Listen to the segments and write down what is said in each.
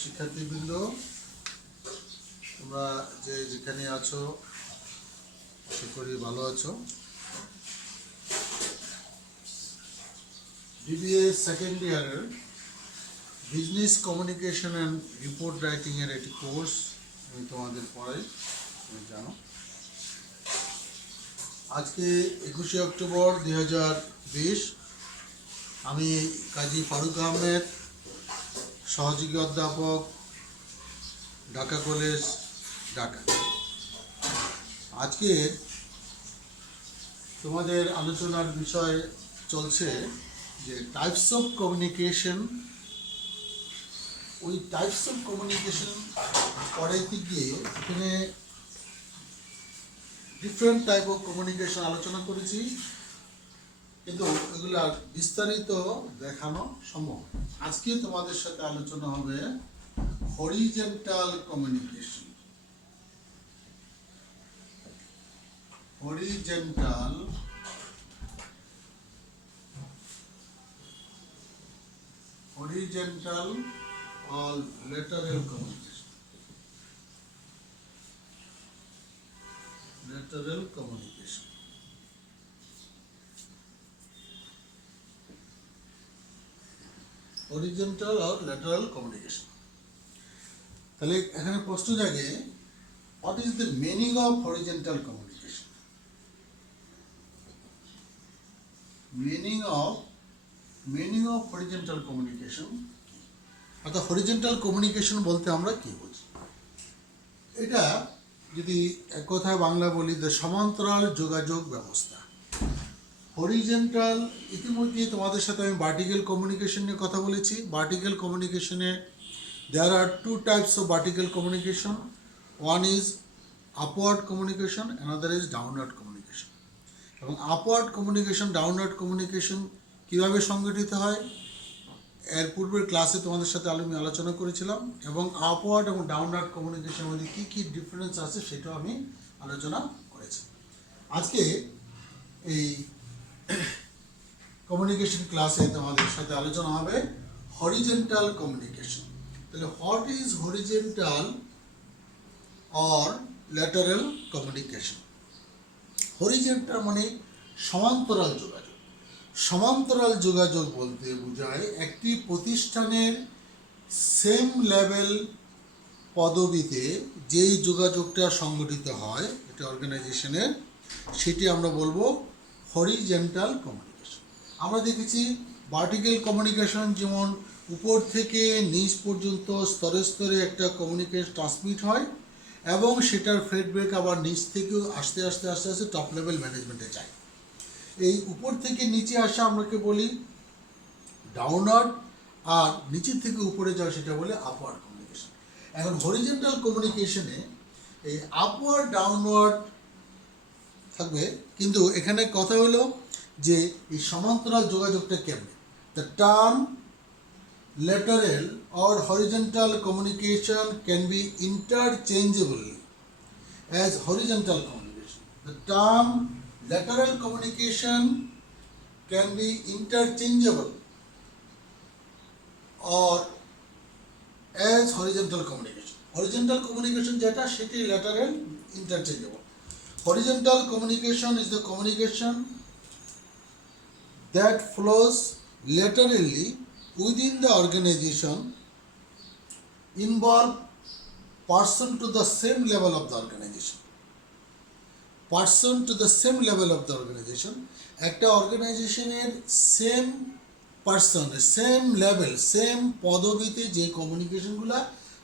শিক্ষার্থীবৃন্দ, তোমরা যেখানে আছো আশা করি ভালো আছো। বিবিএ সেকেন্ড ইয়ারের বিজনেস কমিউনিকেশন অ্যান্ড রিপোর্ট রাইটিংয়ের একটি কোর্স আমি তোমাদের পড়াই, তুমি জানো। আজকে 21শে অক্টোবর 2020। আমি কাজী ফারুক আহমেদ, সহযোগী অধ্যাপক, ঢাকা কলেজ, ঢাকা। আজকে তোমাদের আলোচনার বিষয় চলছে যে টাইপস অফ কমিউনিকেশন। ওই টাইপস অফ কমিউনিকেশন পড়াইতে গিয়ে এখানে ডিফারেন্ট টাইপ অফ কমিউনিকেশন আলোচনা করেছি, কিন্তু এগুলো বিস্তারিত দেখানো সম্ভব। আজকে তোমাদের সাথে আলোচনা হবে horizontal communication. horizontal or lateral communication. Lateral communication. Horizontal or lateral communication. তাহলে এখানে প্রশ্ন জাগে, what is the meaning of horizontal communication? meaning of horizontal communication, অর্থাৎ হরিজেন্টাল কমিউনিকেশন বলতে আমরা কি বুঝি? এটা যদি এক কথায় বাংলা বলি, সমান্তরাল যোগাযোগ ব্যবস্থা। হরিজেন্টাল, ইতিমধ্যে তোমাদের সাথে আমি ভার্টিক্যাল কমিউনিকেশন নিয়ে কথা বলেছি। ভার্টিক্যাল কমিউনিকেশনে there are two types of vertical communication. One is upward communication, another is downward communication. এবং আপওয়ার্ড কমিউনিকেশন, ডাউনওয়ার্ড কমিউনিকেশন কীভাবে সংগঠিত হয় এর পূর্বের ক্লাসে তোমাদের সাথে আমি আলোচনা করেছিলাম, এবং আপওয়ার্ড এবং ডাউনওয়ার্ড কমিউনিকেশনের মধ্যে কী কী ডিফারেন্স আছে সেটাও আমি আলোচনা করেছি। আজকে এই কমিউনিকেশন ক্লাসে তোমাদের সাথে আলোচনা হবে হরিজেন্টাল কমিউনিকেশন। তাহলে what is horizontal or lateral communication? Horizontal মানে সমান্তরাল যোগাযোগ। সমান্তরাল যোগাযোগ বলতে বোঝায় একটি প্রতিষ্ঠানের সেম লেভেল পদবিতে যেই যোগাযোগটা সংগঠিত হয় এটা অর্গানাইজেশনের, সেটি আমরা বলবো হরিজেন্টাল কমিউনিকেশন। আমরা দেখেছি ভার্টিক্যাল কমিউনিকেশন, যেমন উপর থেকে নিচ পর্যন্ত স্তরে স্তরে একটা কমিউনিকেশন ট্রান্সমিট হয়, এবং সেটার ফিডব্যাক আবার নিচ থেকেও আস্তে আস্তে আস্তে আস্তে টপ লেভেল ম্যানেজমেন্টে যায়। এই উপর থেকে নিচে আসা আমরাকে বলি ডাউনওয়ার্ড, আর নিচের থেকে উপরে যাওয়া সেটা বলে আপওয়ার্ড কমিউনিকেশন। এখন হরিজেন্টাল কমিউনিকেশনে এই আপওয়ার্ড ডাউনওয়ার্ড থাকবে, কিন্তু এখানে কথা হলো যে এই সমান্তরাল যোগাযোগটা কেমন। The term lateral or horizontal communication can be interchangeable as horizontal communication. The term lateral communication can be interchangeable or as horizontal communication. Horizontal communication যেটা সেটি lateral interchangeable. Horizontal communication is the communication that flows laterally within the organization, involve person to the same level of the organization. Person to the same level of the organization. একটা অর্গানাইজেশনের same person, same level, same পদবিতে যে কমিউনিকেশনগুলো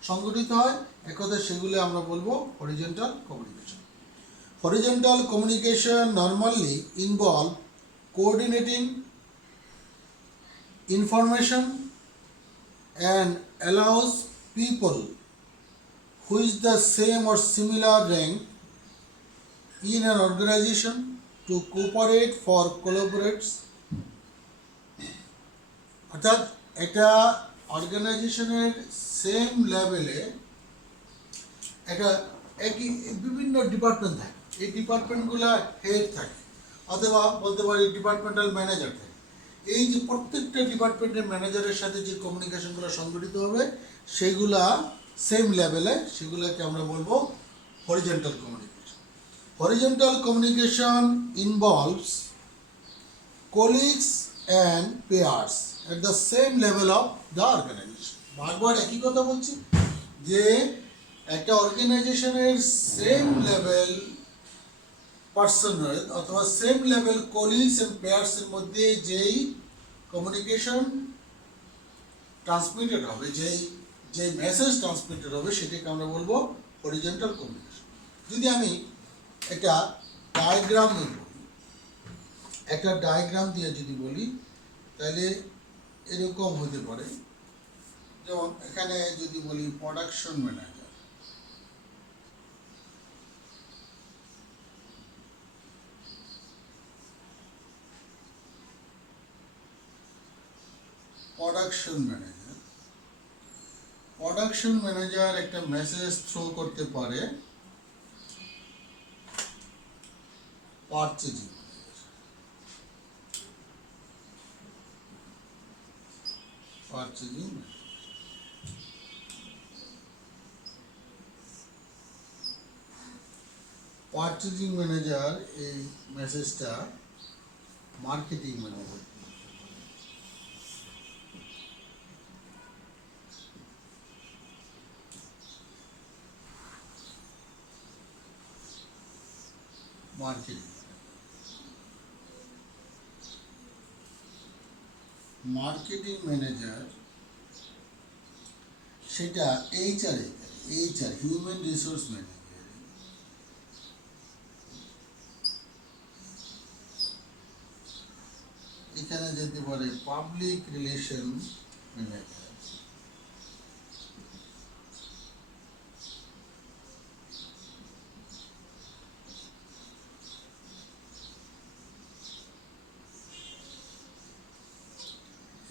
সংগঠিত হয় এক কথায় সেগুলো আমরা বলবো horizontal communication. Horizontal communication normally involve coordinating information and allows people who is the same or similar rank in an organization to cooperate for collaborates. অর্থাৎ একটা অর্গানাইজেশনের সেম লেভেলে একটা একই বিভিন্ন ডিপার্টমেন্ট থাকে, এই ডিপার্টমেন্টগুলো হেড থাকে, অথবা বলতে পারি ডিপার্টমেন্টাল ম্যানেজার থাকে। এই যে প্রত্যেকটা ডিপার্টমেন্টের ম্যানেজারের সাথে যে কমিউনিকেশনগুলো সংগঠিত হবে সেগুলা সেম লেভেলে, সেগুলোকে আমরা বলবো horizontal communication. Horizontal communication involves colleagues and peers at the same level of the organization. বারবার একই কথা বলছি যে একটা অর্গানাইজেশনের সেম লেভেল পার্সোনাল অথবা same level colleagues and peers এর মধ্যে যেই কমিউনিকেশন ট্রান্সমিটেড হবে, যেই মেসেজ ট্রান্সমিটেড হবে, সেটাকে আমরা বলবো হরিজন্টাল কমিউনিকেশন। যদি আমি একটা ডায়াগ্রাম দিয়ে যদি বলি তাহলে এরকম হতে পারে, যেমন এখানে যদি বলি প্রোডাকশন ম্যানেজার, প্রোডাকশন ম্যানেজার একটা মেসেজ থ্রো করতে পারে পারচেজিং ম্যানেজার এই মেসেজটা মার্কেটিং ম্যানেজার মার্কেটিং ম্যানেজার সেটা এইচআর হিউম্যান রিসোর্স ম্যানেজার, এখানে যেতে পারে পাবলিক রিলেশন ম্যানেজার,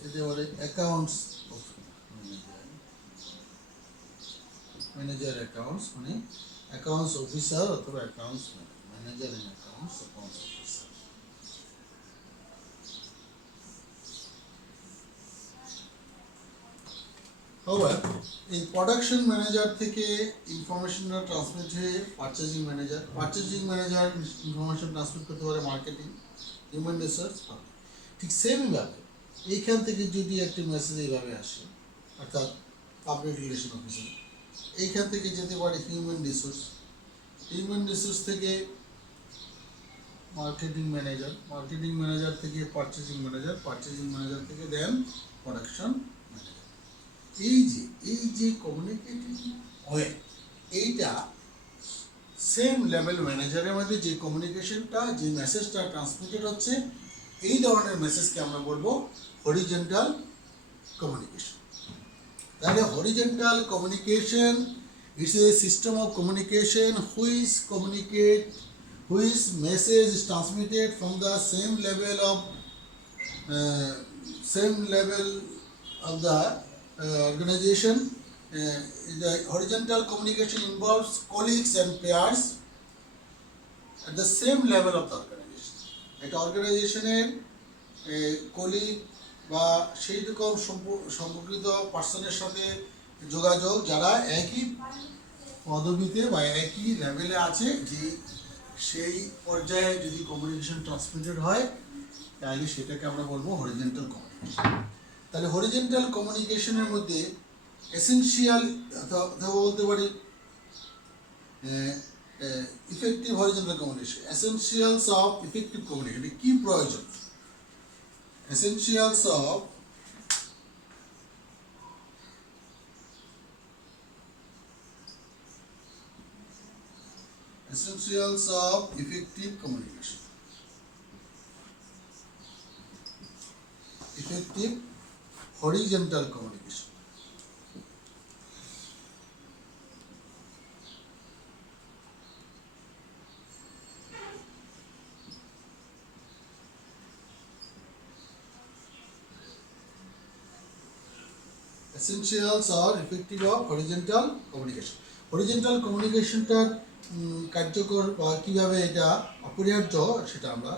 যেতে পারে অ্যাকাউন্টস ম্যানেজার অ্যাকাউন্টস মানে অ্যাকাউন্টস অফিসার অথবা accounts manager in accounts officer. আবার এই প্রোডাকশন ম্যানেজার থেকে ইনফরমেশনটা ট্রান্সমিট হয়ে পারচেজিং ম্যানেজার ইনফরমেশন ট্রান্সমিট করতে পারে মার্কেটিং, হিউম্যান রিসোর্স। ঠিক সেমভাবে এইখান থেকে যদি একটি মেসেজ এইভাবে আসে, অর্থাৎ পাবলিক রিলেশন অফিসার, এইখান থেকে যেতে পারে হিউম্যান রিসোর্স থেকে মার্কেটিং ম্যানেজার থেকে পারচেজিং ম্যানেজার থেকে দেন প্রোডাকশন ম্যানেজার। এই যে কমিউনিকেটিং ওয়ে, এইটা সেম লেভেল ম্যানেজারের মধ্যে যে কমিউনিকেশনটা, যে মেসেজটা ট্রান্সমিটেড হচ্ছে, এই ধরনের মেসেজকে আমরা বলবো হরিজন্টাল কমিউনিকেশন। তাহলে horizontal communication it's a system of communication which message is transmitted from the same level of the organization. The horizontal communication involves colleagues and peers at the same level of the organization. একটা অর্গানাইজেশনের কলিগ বা সেই রকম সম্পর্কিত পার্সনের সাথে যোগাযোগ যারা একই পদবিতে বা একই লেভেলে আছে, যে সেই পর্যায়ে যদি কমিউনিকেশন ট্রান্সমিটেড হয় তাহলে সেটাকে আমরা বলবো হরিজন্টাল কমিউনিকেশন। তাহলে হরিজন্টাল কমিউনিকেশনের মধ্যে এসেনশিয়াল অথবা বলতে পারি effective horizontal communication, essentials of effective communication কি প্রয়োজন, essentials of effective communication, effective horizontal communication. Essentials are effective of horizontal communication. Horizontal communicationটার কার্যকর বা কীভাবে এটা অপরিহার্য সেটা আমরা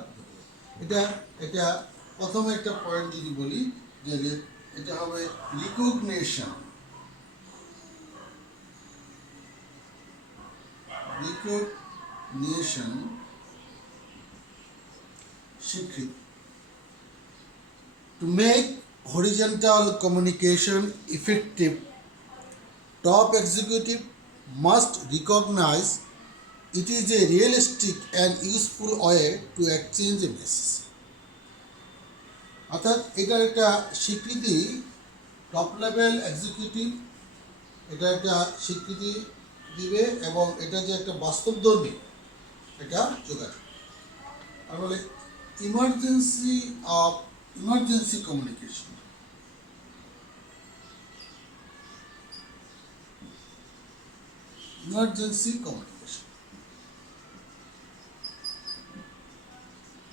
এটা প্রথমে একটা পয়েন্ট যদি বলি যে এটা হবে রিকগনিশন, স্বীকৃতি। To make horizontal communication effective, top executive must recognize it is a realistic and useful way to exchange a message. অর্থাৎ এটার একটা স্বীকৃতি টপ লেভেল এক্সিকিউটিভ এটা একটা স্বীকৃতি দিবে এবং এটা যে একটা বাস্তবধর্মী এটা যোগাযোগ। আর বলে ইমার্জেন্সি কমিউনিকেশন,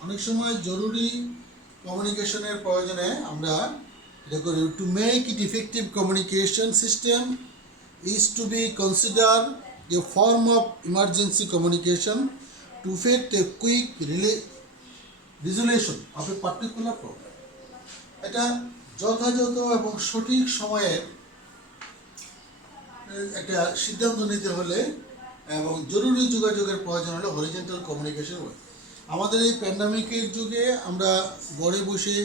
অনেক সময় জরুরি কমিউনিকেশনের প্রয়োজনে আমরা এটা করি। To make it effective communication system is to be considered a form of emergency communication to effect a quick resolution of a particular problem. এটা যথাযথ এবং সঠিক সময়ে একটা সিদ্ধান্ত নিতে হলে এবং জরুরি যোগাযোগের প্রয়োজন হলে হরিজন্টাল কমিউনিকেশন হয়। আমাদের এই প্যান্ডামিকের যুগে আমরা ঘরে বসে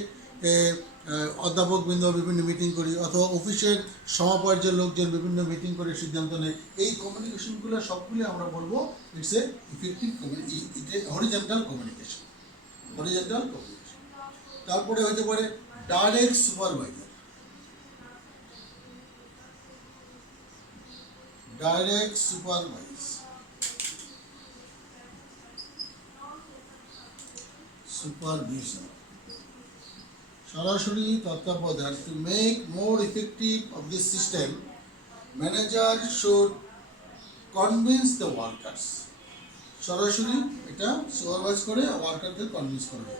অধ্যাপকবৃন্দ বিভিন্ন মিটিং করি অথবা অফিসের সমপর্যায়ের লোকজন বিভিন্ন মিটিং করে সিদ্ধান্ত নেয়। এই কমিউনিকেশনগুলো সবগুলি আমরা বলবো it's a effective horizontal communication. তারপরে হতে পারে ডাইরেক্ট সুপারভাইজার, সুপারভিশন, সরাসরি তত্ত্বাবধান। To make more effective of this system manager should convince the workers. সরাসরি এটা সুপারভাইজ করে ওয়ার্কারদের কনভিন্স করবে।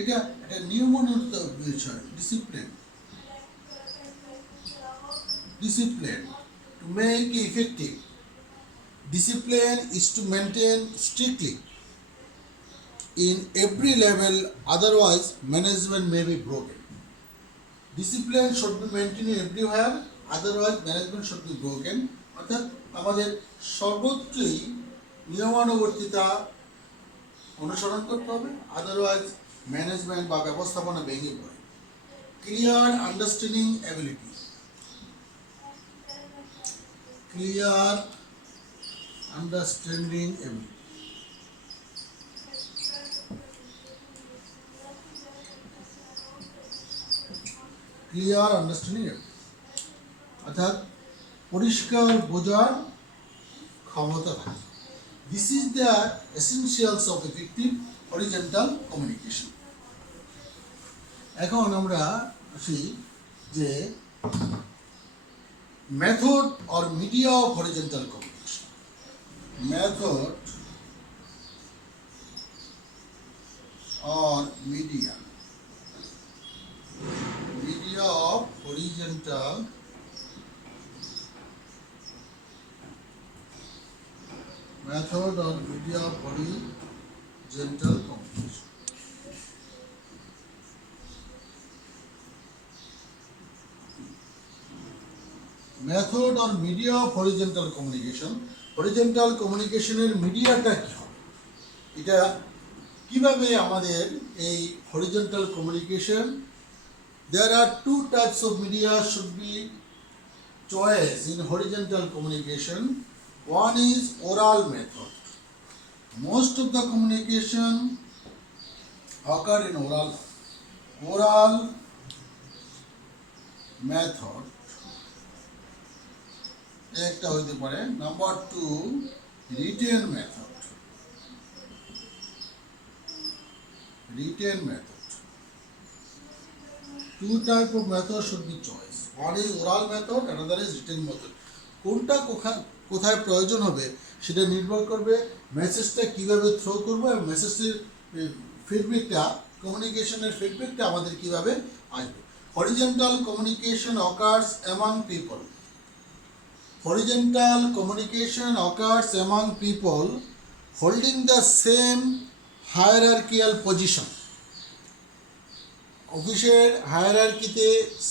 এটা একটা নিয়মানুগত বিষয়। Discipline to make effective, discipline is to maintain strictly in every level, otherwise management may be broken. Discipline should be maintained everywhere, otherwise management should be broken. অর্থাৎ আমাদের সর্বত্রই নিয়মানুবর্তিতা অনুসরণ করতে হবে, আদারওয়াইজ ম্যানেজমেন্ট বা ব্যবস্থাপনা ভেঙে পড়ে। Clear understanding ability, clear understanding অর্থাৎ পরিষ্কার বোঝার ক্ষমতা থাকে। This is the essentials of effective horizontal communication. এখন আমরা আসি যে method or media of horizontal communication. Method or media of horizontal method or media of horizontal communication. Method or media of horizontal communication. Horizontal communication এর মিডিয়াটা কি হবে, এটা কিভাবে আমাদের এই horizontal communication. There are two types of media should be choice in horizontal communication. One is oral method. Most of the communication occur in oral method. একটা হইতে পারে। নাম্বার 2 written method. Two type of method should be choice. One is oral method, another is written method. কোনটা কোথায় প্রয়োজন হবে সেটা নির্ভর করবে মেসেজটা কিভাবে থ্রো করব এবং মেসেজের ফিডব্যাকটা, কমিউনিকেশনের ফিডব্যাকটা আমাদের কিভাবে আসবে। Horizontal communication occurs among people. Horizontal communication occurs among people holding the same hierarchical position অফিসের হায়ারার্কিতে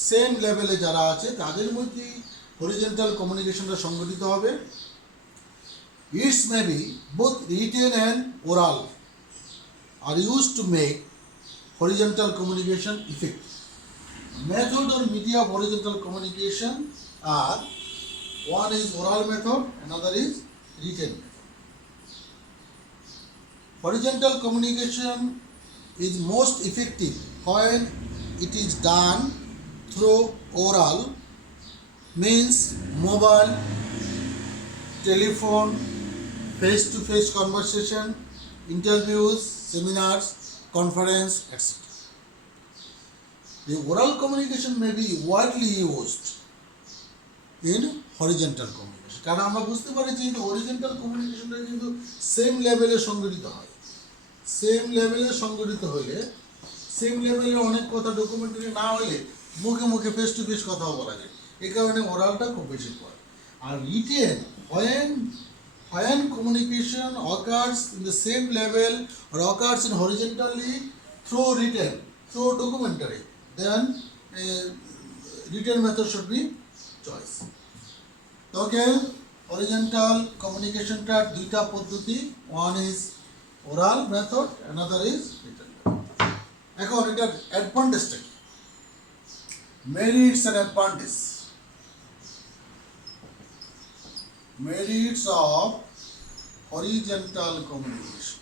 সেম লেভেলে যারা আছে তাদের মধ্যেই হরিজেন্টাল কমিউনিকেশনটা সংগঠিত হবে। It's may be both written and oral are use to make horizontal communication effective. Method or media of horizontal communication are: one is oral method, another is written method. Horizontal communication is most effective when it is done through oral, means mobile, telephone, face-to-face conversation, interviews, seminars, conference, etc. The oral communication may be widely used in horizontal communication. কারণ আমরা বুঝতে পারি যে horizontal communicationটা কিন্তু সেম লেভেলে সংগঠিত হয়। সেম লেভেলে সংগঠিত হলে সেম লেভেলে অনেক কথা ডকুমেন্টারি না হলে মুখে মুখে ফেস টু ফেস কথাও বলা যায়। এই কারণে ওরালটা খুব বেশি পড়ে। Are written when communication occurs in the same level or occurs in horizontally through written, through documentary, then written method should be choice. Okay, horizontal communication টার দুইটা পদ্ধতি, one is oral method, another is written method. এখন এটার অ্যাডভান্টেজটা কি? Merits and advantage. Merits of horizontal communication.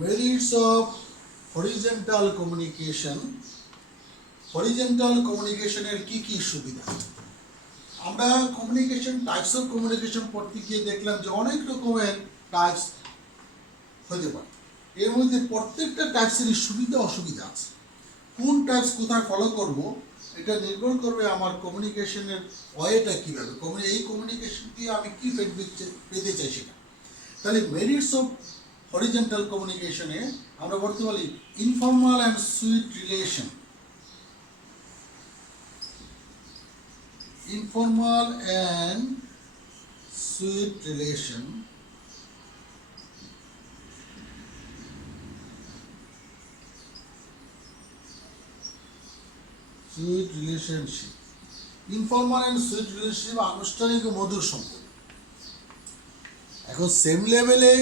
Merits of horizontal communication. Horizontal communication এর কি কি সুবিধা? আমরা কমিউনিকেশন টাইপস অফ কমিউনিকেশন পড়তে গিয়ে দেখলাম যে অনেক রকমের টাইপস হতে পারে। এর মধ্যে প্রত্যেকটা টাইপসেরই সুবিধা অসুবিধা আছে। কোন টাইপস কোথায় ফলো করব এটা নির্ভর করবে আমার কমিউনিকেশনের ওয়েটা কীভাবে, এই কমিউনিকেশন দিয়ে আমি কী পেতে চাই সেটা। তাহলে মেরিটস অফ হরিজেন্টাল কমিউনিকেশনে আমরা বলতে পারি informal and sweet relation. Informal and sweet relation. Sweet relationship. Informal and sweet relationship আনুষ্ঠানিক ও মধুর সম্পর্ক। এখন সেম লেভেলে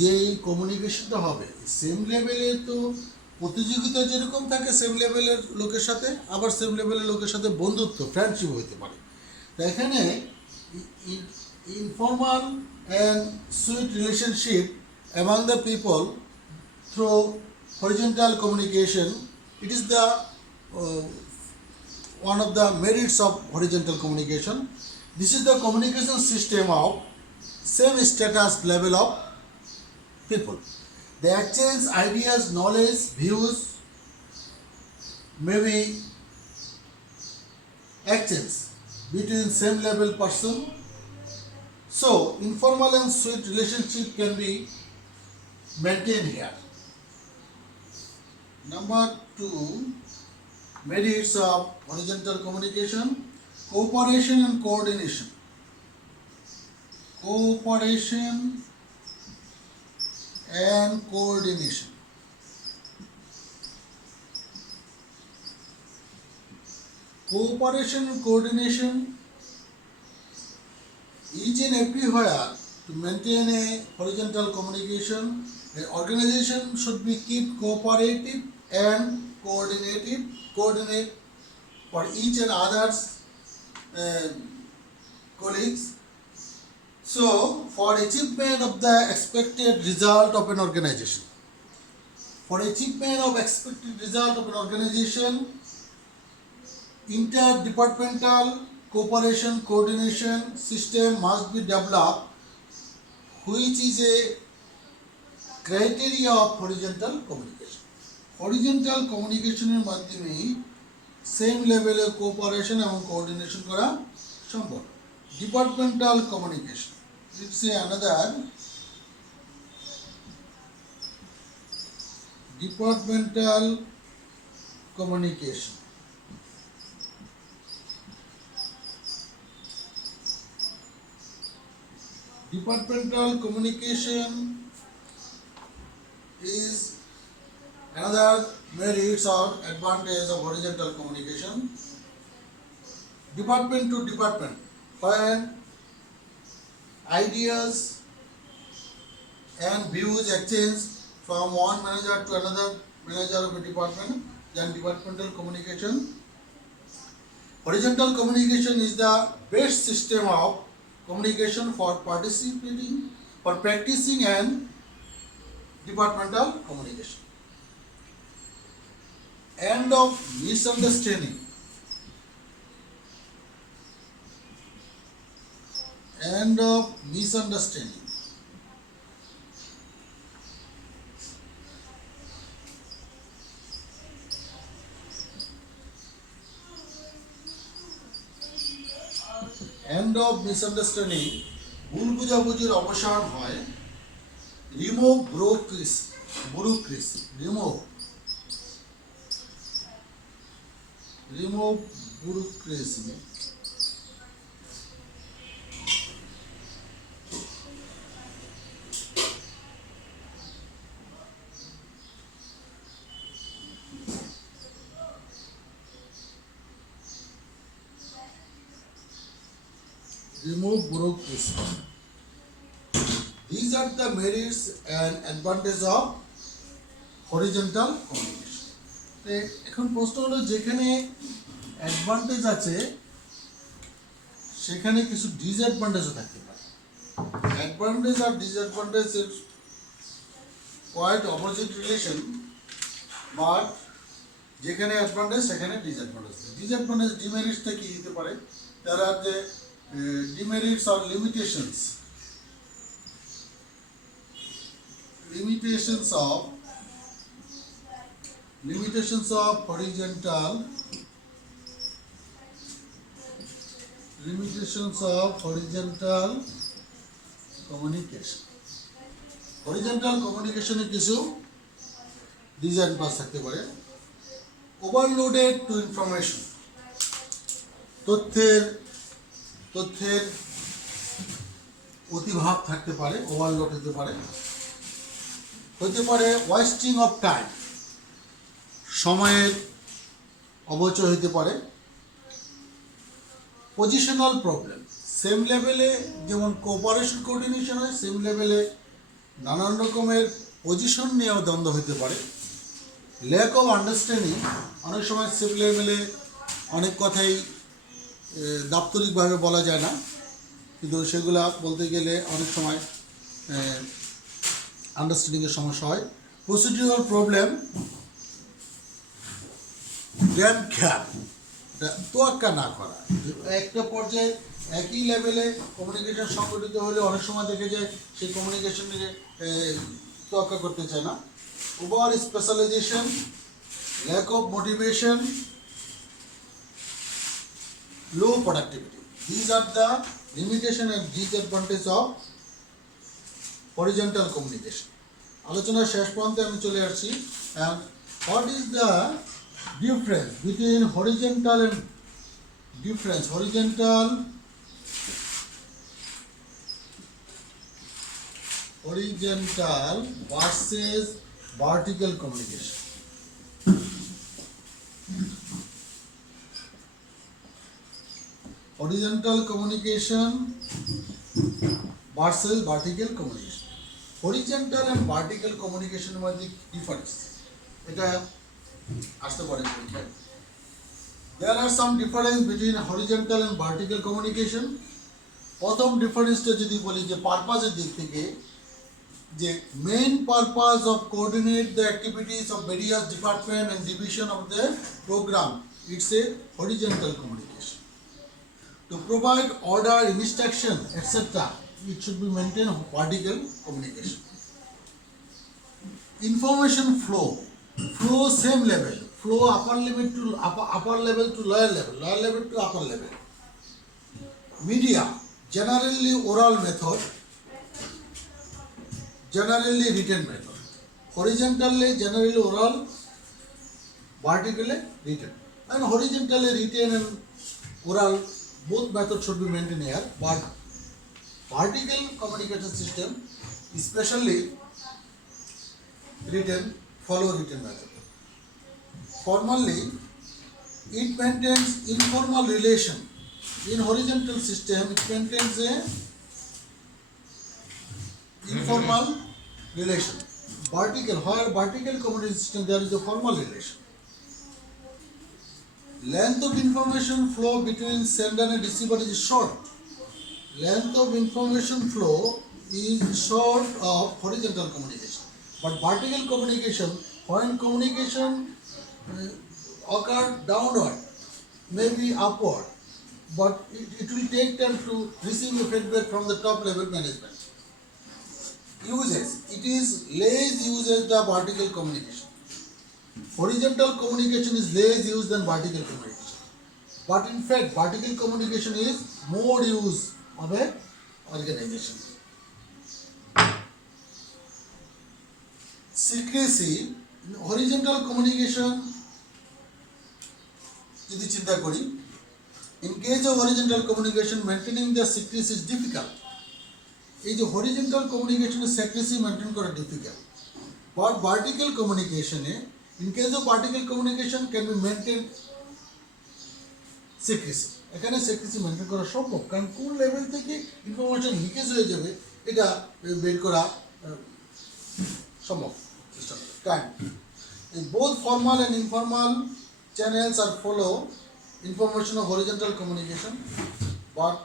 যে কমিউনিকেশনটা হবে সেম লেভেলে তো প্রতিযোগিতা যেরকম থাকে সেম লেভেলের লোকের সাথে, আবার সেম লেভেলের লোকের সাথে বন্ধুত্ব ফ্রেন্ডশিপ হতে পারে। তো এখানে informal and sweet relationship among the people through horizontal communication, it is the one of the merits of horizontal communication. This is the communication system of same status level of people. They exchange ideas, knowledge, views, maybe exchange between same level person. So informal and sweet relationship can be maintained here. Number 2, merits of horizontal communication: cooperation and coordination. Cooperation and coordination. Cooperation and coordination, each and everywhere to maintain a horizontal communication, an organization should be keep cooperative and coordinate for each and others colleagues. So for achievement of the expected result of an organization, interdepartmental cooperation coordination system must be developed, which is a criteria of horizontal communication. Horizontal communication এর মাধ্যমে সেম লেভেলে কোঅপারেশন এবং কোঅর্ডিনেশন করা সম্ভব। Departmental communication, it's another departmental communication. Departmental communication is another merits or advantage of horizontal communication. Department to department, when ideas and views exchange from one manager to another manager of a department, then departmental communication. Horizontal communication is the best system of communication for participating, for practicing and departmental communication. End of misunderstanding. End of misunderstanding. End of misunderstanding, ভুল বুঝাবুঝির অবসান হয়। Remove bureaucracy. Remove bureaucracy. Remove bureaucracy. These are the merits and advantages of horizontal communication. এখন প্রশ্ন হলো, যেখানে অ্যাডভান্টেজ আছে সেখানে কিছু ডিসঅ্যাডভান্টেজও থাকতে পারে। অ্যাডভান্টেজ আর ডিসঅ্যাডভান্টেজ এর কোয়াইট অপোজিট রিলেশন, বাট যেখানে অ্যাডভান্টেজ সেখানে ডিসঅ্যাডভান্টেজ। ডিসঅ্যাডভান্টেজ ডিমেরিটসটা কি হতে পারে? তার আর যে demerits or limitations of horizontal communication. Horizontal communication এ কিছু ডিসঅ্যাডভান্টেজ থাকতে পারে। ওভারলোডেড টু ইনফরমেশন, তথ্যের অতিভাব থাকতে পারে, ওভারলোড হতে পারে। ওয়েস্টিং অফ টাইম, সময়ের অপচয় হতে পারে। পজিশনাল প্রবলেম, সেম লেভেলে যেমন কোঅপারেশন কোঅর্ডিনেশন হয়, সেম লেভেলে নানান রকমের পজিশন নিয়েও দ্বন্দ্ব হতে পারে। ল্যাক অফ আন্ডারস্ট্যান্ডিং, অনেক সময় সেম লেভেলে অনেক কথাই দাপ্তরিকভাবে বলা যায় না, কিন্তু সেগুলা বলতে গেলে অনেক সময় আন্ডারস্ট্যান্ডিংয়ের সমস্যা হয়। প্রসিডিউরাল প্রবলেম, জ্ঞান খেয়াল, তোয়াক্কা না করা। একটা পর্যায়ে একই লেভেলে কমিউনিকেশন সংগঠিত হলে অনেক সময় দেখে যায় সেই কমিউনিকেশনের তোয়াক্কা করতে চায় না। Over specialization, lack of motivation, low productivity. These are the limitation and disadvantage of horizontal communication. আলোচনার শেষ প্রান্তে আমি চলে আসছি। And what is the difference between horizontal versus vertical communication? Horizontal communication versus vertical communication. Horizontal and vertical communication এর মধ্যে ডিফারেন্স, এটা আসতে পারে পরীক্ষায়। There are some difference between horizontal and vertical communication. প্রথম ডিফারেন্সটা যদি বলি যে পারপাসের দিক থেকে, যে main purpose of coordinate the activities of various department and division of the program, it's a horizontal communication. To provide order, instruction, etc., it should be maintained vertical communication. Information flow same level, flow upper level to lower level to upper level. Media, generally oral method, generally written method. Horizontally generally oral, vertically written. And horizontally written and oral, both methods should be maintained here, but Vertical communication system, especially written, follow written method. Formally, it maintains informal relation. In horizontal system, it maintains a informal relation. Vertical, where vertical communication system, there is a formal relation. Length of information flow between sender and receiver is short. Length of information flow is short of horizontal communication. But vertical communication, when communication occur downward, maybe upward, but it will take time to receive a feedback from the top level management. Uses, it is less used the vertical communication. Horizontal communication is less used than vertical communication. But in fact, vertical communication is more used of a organization. Secrecy, horizontal communication যদি চিন্তা করি, in case of horizontal communication maintaining the secrecy is difficult. এই যে horizontal communication এর secrecy maintain করা difficult. But vertical communication in case of vertical communication can be maintained secrecy. এখানে secrecy maintain করা সম্ভব, কারণ কোন লেভেল থেকে ইনফরমেশন লিকেজ হয়ে যাবে এটা বের করা সম্ভব। Time. In both formal and informal channels are follow information of horizontal communication, but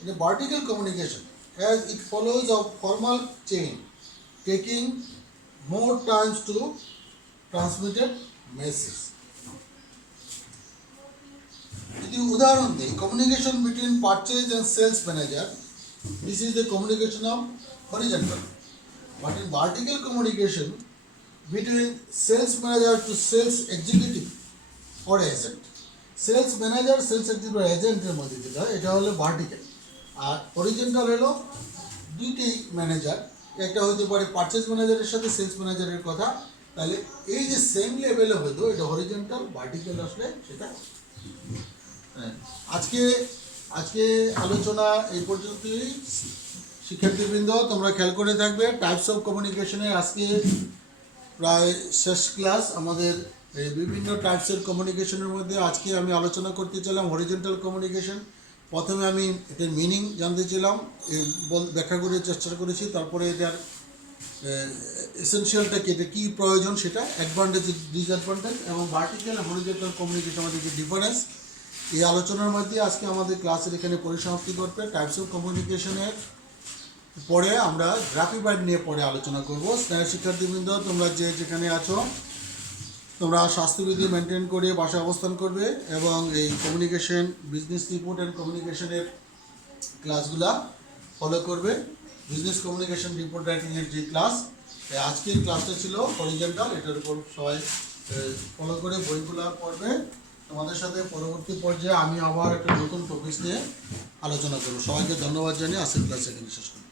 in a vertical communication, as it follows a formal chain, taking more times to transmitted message. যদি উদাহরণ দিই, communication between purchase and sales manager, this is the communication of horizontal. But in vertical communication between sales manager to sales executive or agent, sales manager, sales executive or agent এর মধ্যে যেটা, এটা হলো vertical, আর horizontal হলো দুইটি ম্যানেজার, একটা হতে পারে পারচেজ ম্যানেজারের সাথে সেলস ম্যানেজারের কথা, তাহলে এই যে সেম লেভেলে হয়তো এটা হরিজন্টাল, ভার্টিক্যাল আসলে সেটা। আজকে আলোচনা এই পর্যন্তই। শিক্ষার্থীবৃন্দ, তোমরা খেয়াল করে থাকবে টাইপস অফ কমিউনিকেশনের আজকে প্রায় শেষ ক্লাস। আমাদের এই বিভিন্ন টাইপসের কমিউনিকেশনের মধ্যে আজকে আমি আলোচনা করতে চাইলাম হরিজন্টাল কমিউনিকেশন। প্রথমে আমি এটার মিনিং জানতে চাইলাম, ব্যাখ্যা করে চেষ্টা করেছি, তারপরে এটার এসেনশিয়ালটা কি, এটা কী প্রয়োজন সেটা, অ্যাডভান্টেজ ডিসঅ্যাডভান্টেজ এবং ভার্টিক্যাল আর হরিজন্টাল কমিউনিকেশন আমাদের যে ডিফারেন্স, এই আলোচনার মধ্যে আজকে আমাদের ক্লাসের এখানে পরিসমাপ্তি করবে। টাইপস অফ কমিউনিকেশনের পরে আমরা গ্রাফিফাইড নিয়ে পরে আলোচনা করব। স্নেহের শিক্ষার্থীবৃন্দ, তোমরা যে যেখানে আছো তোমরা স্বাস্থ্যবিধি মেনটেন করে বাসায় অবস্থান করবে এবং এই কমিউনিকেশন, বিজনেস রিপোর্ট অ্যান্ড কমিউনিকেশনের ক্লাসগুলা ফলো করবে। বিজনেস কমিউনিকেশন রিপোর্ট রাইটিংয়ের যে ক্লাস, আজকের ক্লাসটা ছিল হরিজন্টাল, এটার উপর সবাই ফলো করে বইগুলা পড়বে। তোমাদের সাথে পরবর্তী পর্যায়ে আমি আবার একটা নতুন টপিক নিয়ে আলোচনা করব। সবাইকে ধন্যবাদ জানিয়ে আজকের ক্লাস এখানে শেষ করব।